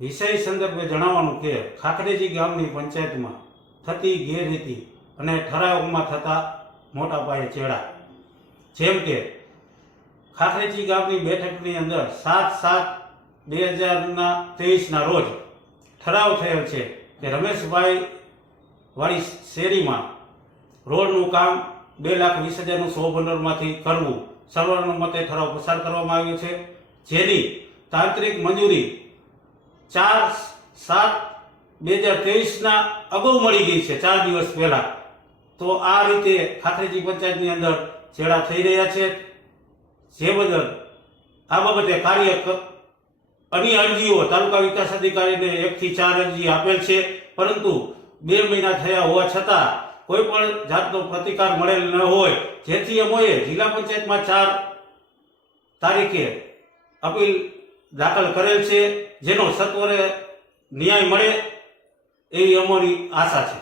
વિષય સંદર્ભે જણાવવાનું કે ખાખરેજી ગામની પંચાયતમાં થતી ગેરરીતિ અને ઠરાવમાં થતા મોટા પાયે ચેડા, જેમ કે ખાખરેજી ગામની બેઠકની અંદર 7/7/2023 રોજ ઠરાવ થયેલ છે કે રમેશભાઈ વાળી શેરીમાં રોડનું કામ 2,20,000નું 100 ભંડોળમાંથી કરવું સર્વાનુમતે ઠરાવ પસાર કરવામાં આવ્યો છે, જેની તાંત્રિક મંજૂરી 4/7/2023 અગાઉ મળી ગઈ છે, 4 દિવસ પહેલા. તો આ રીતે ખાખરેજી પંચાયતની અંદર ચેડા થઈ રહ્યા છે, જે બદલ આ બાબતે અન્ય અરજીઓ તાલુકા વિકાસ અધિકારીને 1 થી 4 અરજી આપેલ છે, પરંતુ 2 મહિના થયા હોવા છતાં કોઈ પણ જાતનો પ્રતિકાર મળેલ ન હોય, જેથી અમોએ જિલ્લા પંચાયતમાં 4 તારીખે અપીલ દાખલ કરેલ છે, જેનો સત્વરે ન્યાય મળે એવી અમારી આશા છે.